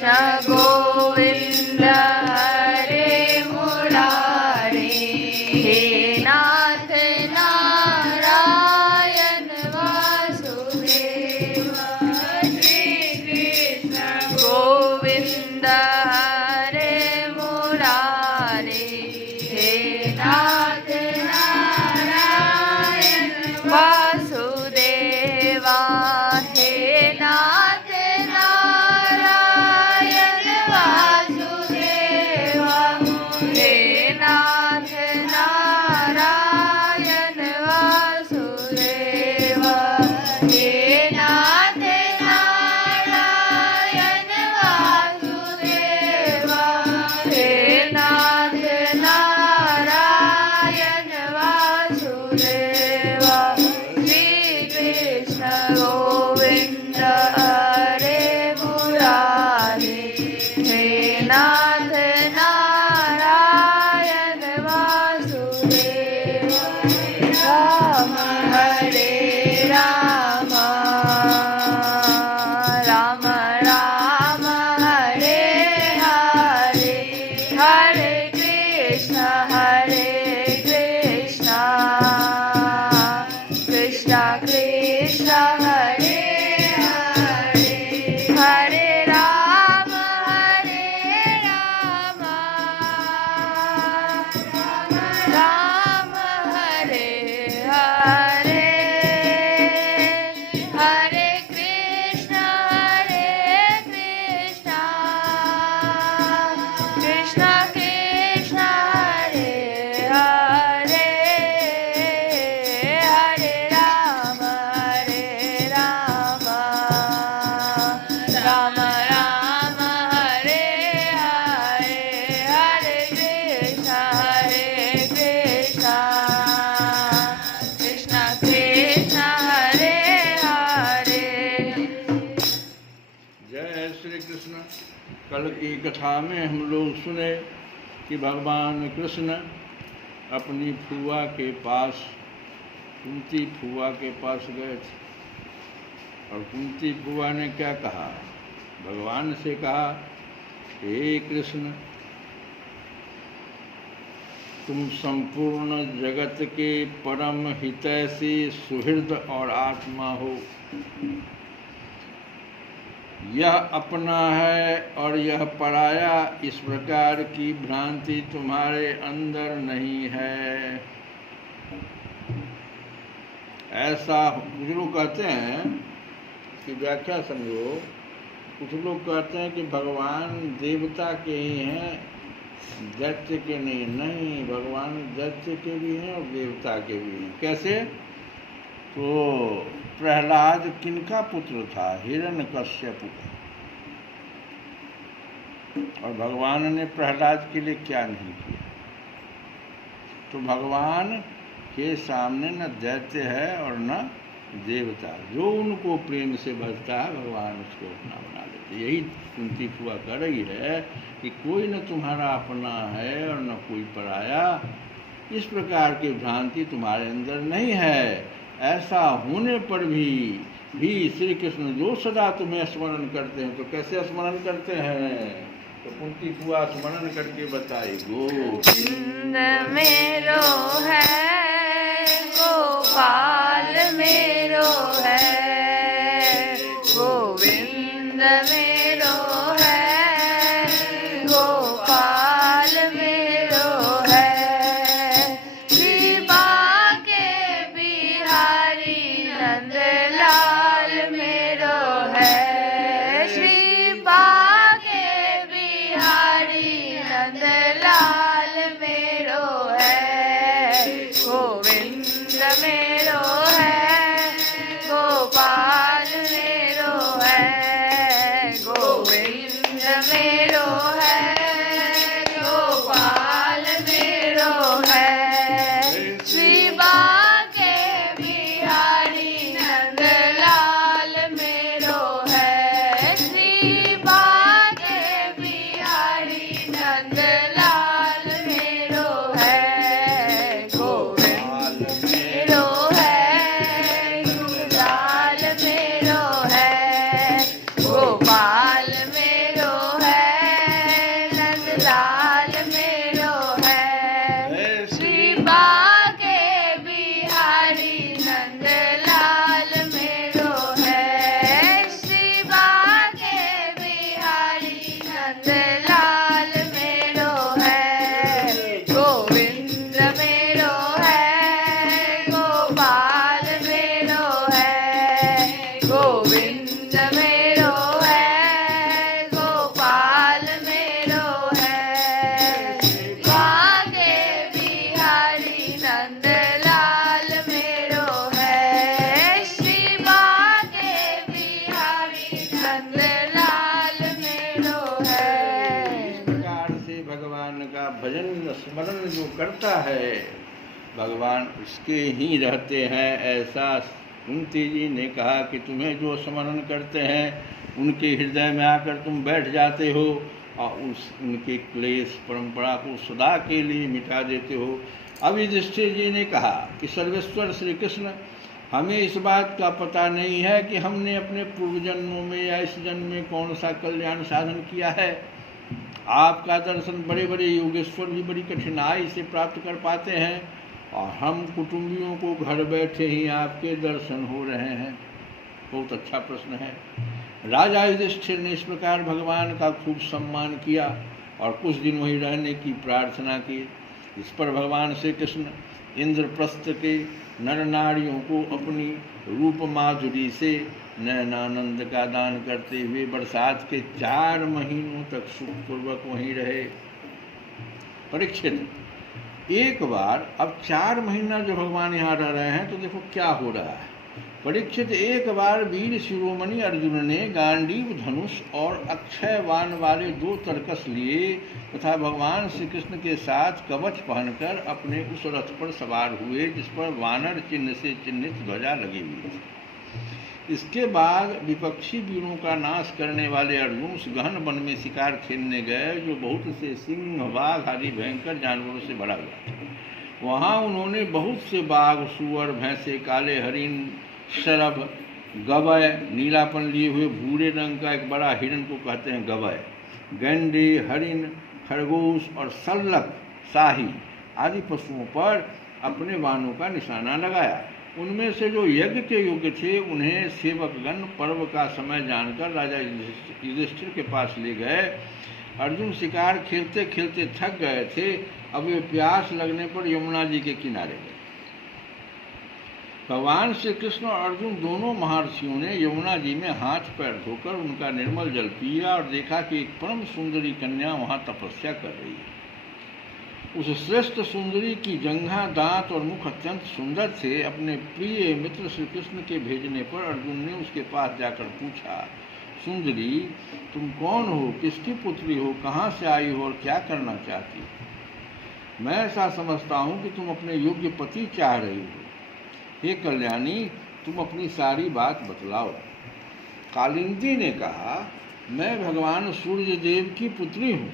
कृष्ण गोविंद हरे मुरारी, हे नाथ नारायण वासुदेव, श्री कृष्ण गोविंद हरे मुरारी, हे नाथ नारायण वासुदेवा, हे नाथ नारायण वासुदेवा, हे नाथ नारायण वासुदेवा, हे नाथ नारायण वासुदेवा, हे नाथ नारायण वासुदेवा, श्री कृष्ण गोविंद हरे मुरारी, हे नाथ नारायण वासुदेवा, राम हरे राम, राम राम हरे हरे, हरे कृष्ण कृष्ण कृष्ण हरे हरे, हरे राम राम हरे हरे, हरे कृष्ण कृष्ण कृष्ण हरे हरे, हरे राम राम राम हरे हरे, हरे कृष्ण कृष्ण कृष्ण हरे हरे। जय श्री कृष्ण। कल की कथा में हम लोग सुने कि भगवान कृष्ण अपनी फुआ के पास, कुंती फुआ के पास गए थे और कुंती फुआ ने क्या कहा, भगवान से कहा, हे कृष्ण, तुम संपूर्ण जगत के परम हितैषी सुहृद और आत्मा हो। यह अपना है और यह पराया, इस प्रकार की भ्रांति तुम्हारे अंदर नहीं है। ऐसा कुछ लोग कहते हैं कि व्याख्या समझो, कुछ लोग कहते हैं कि भगवान देवता के ही हैं, दैत्य के नहीं, भगवान दैत्य के भी हैं और देवता के भी हैं। कैसे? तो प्रहलाद किनका पुत्र था? हिरण्यकश्यप का। और भगवान ने प्रहलाद के लिए क्या नहीं किया? तो भगवान के सामने न दैत्य है और न देवता, जो उनको प्रेम से भजता है भगवान उसको अपना बना लेते। यही कुंती फुआ कह रही है कि कोई न तुम्हारा अपना है और न कोई पराया, इस प्रकार की भ्रांति तुम्हारे अंदर नहीं है। ऐसा होने पर भी श्री कृष्ण जो सदा तुम्हें स्मरण करते हैं, तो कैसे स्मरण करते हैं? तो कुंती फुआ स्मरण करके बताए, गोविंद मेरो है, गोपाल मेरो है, गोविंद मेरो है, गोपाल मेरो है, श्री बांके बिहारी नंदलाल मेरो है, श्री बांके बिहारी नंदलाल मेरो है, गोविंद मेरो है, गोपाल मेरो है, गोविंद मेरो है, गोपाल मेरो है, श्री बांके बिहारी नंदलाल मेरो है, श्री बांके बिहारी नंदलाल मेरो है, गोविंद मेरो है, गुलाल मेरो है, गोपाल मेरो नंद लाल मेरो है। इस प्रकार से भगवान का भजन स्मरण जो करता है भगवान उसके ही रहते हैं। ऐसा कुंती जी ने कहा कि तुम्हें जो स्मरण करते हैं उनके हृदय में आकर तुम बैठ जाते हो और उनके क्लेश परंपरा को सदा के लिए मिटा देते हो। अब युधिष्ठिर जी ने कहा कि सर्वेश्वर श्री कृष्ण, हमें इस बात का पता नहीं है कि हमने अपने पूर्व जन्मों में या इस जन्म में कौन सा कल्याण साधन किया है। आपका दर्शन बड़े बड़े योगेश्वर भी बड़ी कठिनाई से प्राप्त कर पाते हैं और हम कुटुंबियों को घर बैठे ही आपके दर्शन हो रहे हैं। बहुत अच्छा प्रश्न है। राजा युधिष्ठिर ने इस प्रकार भगवान का खूब सम्मान किया और कुछ दिन वहीं रहने की प्रार्थना की। इस पर भगवान श्री कृष्ण इंद्रप्रस्थ के नर नारियों को अपनी रूप माधुरी से नयनानंद का दान करते हुए बरसात के 4 महीनों तक सुखपूर्वक वहीं रहे। परीक्षित, एक बार अब 4 महीना जो भगवान यहाँ रह रहे हैं तो देखो क्या हो रहा है। परीक्षित, एक बार वीर शिरोमणि अर्जुन ने गांडीव धनुष और अक्षय बाण वाले 2 तरकस लिए तथा भगवान श्री कृष्ण के साथ कवच पहनकर अपने उस रथ पर सवार हुए जिस पर वानर चिन्ह से चिन्हित ध्वजा लगी हुई थी। इसके बाद विपक्षी वीरों का नाश करने वाले अर्जुन उस गहन वन में शिकार खेलने गए जो बहुत से सिंह, बाघ आदि भयंकर जानवरों से भरा हुआ था। वहाँ उन्होंने बहुत से बाघ, सूअर, भैंसे, काले हरिन, शरभ, गवय, नीलापन लिए हुए भूरे रंग का एक बड़ा हिरण को कहते हैं गवय, गैंडे, हरिन, खरगोश और सल्लक, शाही आदि पशुओं पर अपने बाणों का निशाना लगाया। उनमें से जो यज्ञ के योग्य थे उन्हें सेवकगण पर्व का समय जानकर राजा युधिष्ठिर के पास ले गए। अर्जुन शिकार खेलते खेलते थक गए थे। अब वे प्यास लगने पर यमुना जी के किनारे गए। भगवान श्री कृष्ण और अर्जुन दोनों महर्षियों ने यमुना जी में हाथ पैर धोकर उनका निर्मल जल पिया और देखा कि एक परम सुंदरी कन्या वहाँ तपस्या कर रही है। उस श्रेष्ठ सुंदरी की जंघा, दांत और मुख अत्यंत सुंदर थे। अपने प्रिय मित्र श्री कृष्ण के भेजने पर अर्जुन ने उसके पास जाकर पूछा, सुंदरी, तुम कौन हो, किसकी पुत्री हो, कहाँ से आई हो और क्या करना चाहती हो? मैं ऐसा समझता हूँ कि तुम अपने योग्य पति चाह रही हो। हे कल्याणी, तुम अपनी सारी बात बतलाओ। कालिंदी ने कहा, मैं भगवान सूर्य देव की पुत्री हूँ।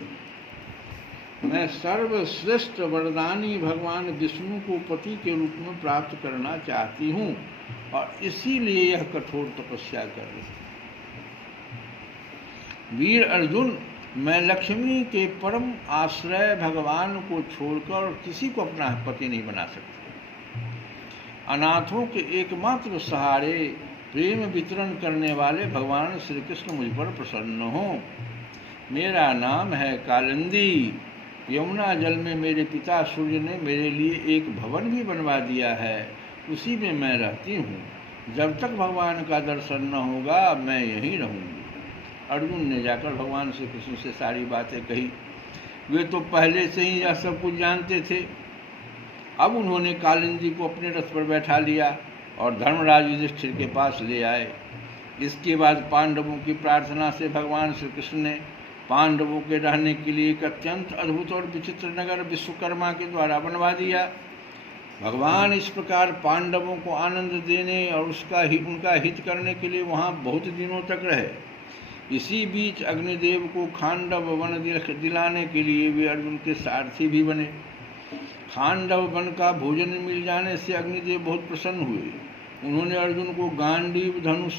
मैं सर्वश्रेष्ठ वरदानी भगवान विष्णु को पति के रूप में प्राप्त करना चाहती हूँ और इसीलिए यह कठोर तपस्या कर रही हूँ। वीर अर्जुन, मैं लक्ष्मी के परम आश्रय भगवान को छोड़कर किसी को अपना पति नहीं बना सकता। अनाथों के एकमात्र सहारे प्रेम वितरण करने वाले भगवान श्री कृष्ण मुझ पर प्रसन्न हो। मेरा नाम है कालिंदी। यमुना जल में मेरे पिता सूर्य ने मेरे लिए एक भवन भी बनवा दिया है, उसी में मैं रहती हूँ। जब तक भगवान का दर्शन न होगा मैं यहीं रहूँगी। अर्जुन ने जाकर भगवान श्री कृष्ण से सारी बातें कही। वे तो पहले से ही यह सब कुछ जानते थे। अब उन्होंने कालिंदी को अपने रथ पर बैठा लिया और धर्मराज युधिष्ठिर के पास ले आए। इसके बाद पांडवों की प्रार्थना से भगवान श्री कृष्ण ने पांडवों के रहने के लिए एक अत्यंत अद्भुत और विचित्र नगर विश्वकर्मा के द्वारा बनवा दिया। भगवान इस प्रकार पांडवों को आनंद देने और उनका हित करने के लिए वहाँ बहुत दिनों तक रहे। इसी बीच अग्निदेव को खांडव वन दिलाने के लिए वे अर्जुन के सारथी भी बने। खांडव वन का भोजन मिल जाने से अग्निदेव बहुत प्रसन्न हुए। उन्होंने अर्जुन को गांडीव धनुष,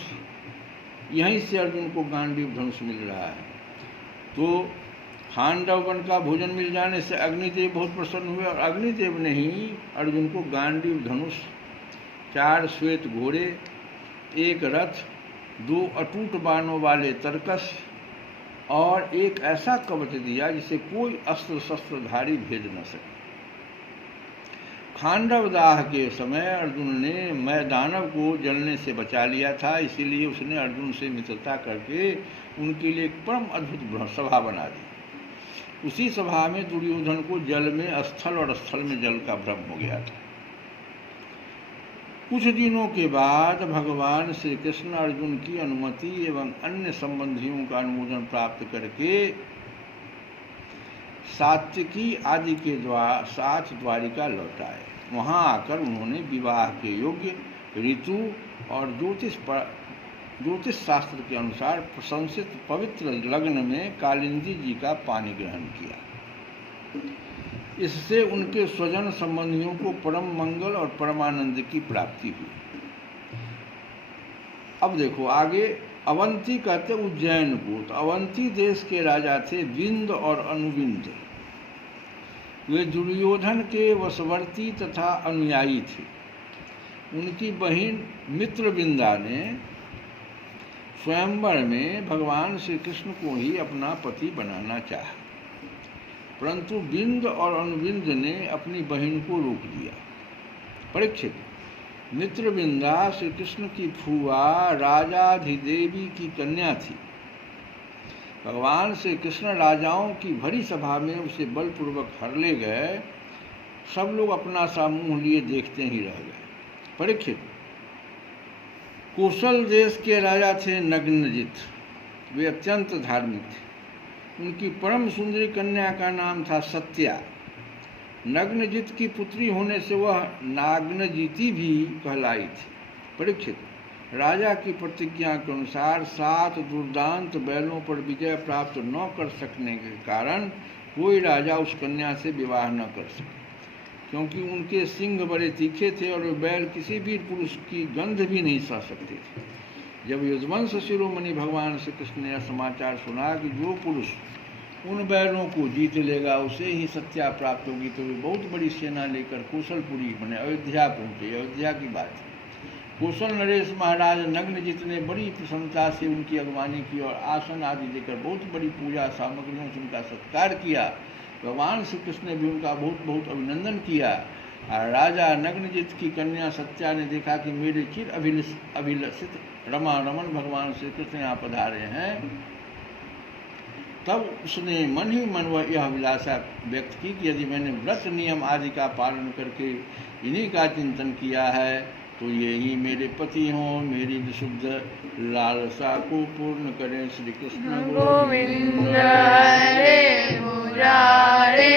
यहीं से अर्जुन को गांडीव धनुष मिल रहा है, तो खांडव वन का भोजन मिल जाने से अग्निदेव बहुत प्रसन्न हुए और अग्निदेव ने ही अर्जुन को गांडीव धनुष, 4 श्वेत घोड़े, 1 रथ, 2 अटूट बाणों वाले तरकस और एक ऐसा कवच दिया जिसे कोई अस्त्र शस्त्रधारी भेद न सके। खांडव दाह के समय अर्जुन ने मैदानव को जलने से बचा लिया था, इसीलिए उसने अर्जुन से मित्रता करके उनके लिए एक परम अद्भुत सभा बना दी। उसी सभा में दुर्योधन को जल में स्थल और स्थल में जल का भ्रम हो गया था। कुछ दिनों के बाद भगवान श्री कृष्ण अर्जुन की अनुमति एवं अन्य संबंधियों का अनुमोदन प्राप्त करके सात्विकी आदि के साथ द्वारिका लौट आए। वहां आकर उन्होंने विवाह के योग्य ऋतु और ज्योतिष शास्त्र के अनुसार प्रशंसित पवित्र लग्न में कालिंदी जी का पानी ग्रहण किया। इससे उनके स्वजन संबंधियों को परम मंगल और परमानंद की प्राप्ति हुई। अब देखो आगे, अवंती कहते उज्जैन को। तो अवंती देश के राजा थे विंद और अनुविंद। वे दुर्योधन के वशवर्ती तथा अनुयायी थे। उनकी बहन मित्रविंदा ने स्वयंवर में भगवान श्री कृष्ण को ही अपना पति बनाना चाहा, परंतु विंद और अनुविंद ने अपनी बहन को रोक दिया। परीक्षित, मित्रविंदा श्री कृष्ण की फुआ राजाधिदेवी की कन्या थी। भगवान श्री कृष्ण राजाओं की भरी सभा में उसे बलपूर्वक हर ले गए। सब लोग अपना सा मुंह लिए देखते ही रह गए। परीक्षित, कौशल देश के राजा थे नग्नजित। वे अत्यंत धार्मिक थे। उनकी परम सुंदरी कन्या का नाम था सत्या। नग्नजित की पुत्री होने से वह नाग्नजिती भी कहलाई थी। परीक्षित, राजा की प्रतिज्ञा के अनुसार 7 दुर्दांत बैलों पर विजय प्राप्त न कर सकने के कारण कोई राजा उस कन्या से विवाह न कर सके, क्योंकि उनके सिंग बड़े तीखे थे और वे बैल किसी भी पुरुष की गंध भी नहीं सह सकते थे। जब यजवंश शिरोमणि भगवान श्री कृष्ण ने यह समाचार सुना कि जो पुरुष उन बैलों को जीत लेगा उसे ही सत्या प्राप्त होगी, तो वे बहुत बड़ी सेना लेकर कौशलपुरी बने अयोध्या पहुँचे। अयोध्या की बात है। कौशल नरेश महाराज नग्नजित ने बड़ी प्रसन्नता से उनकी अगवानी की और आसन आदि देकर बहुत बड़ी पूजा सामग्रियों से उनका सत्कार किया। भगवान श्री कृष्ण ने भी उनका बहुत बहुत अभिनंदन किया। और राजा नग्नजित की कन्या सत्या ने देखा कि मेरे चिर अभिलषित रमा रमन भगवान श्री कृष्ण यहाँ पधारे हैं। तब उसने मन ही मन वह यह अभिलाषा व्यक्त की कि यदि मैंने व्रत नियम आदि का पालन करके इन्हीं का चिंतन किया है तो ये ही मेरे पति हों, मेरी विशुद्ध लालसा को पूर्ण करें। श्री कृष्ण गोविंद हरे मुरारे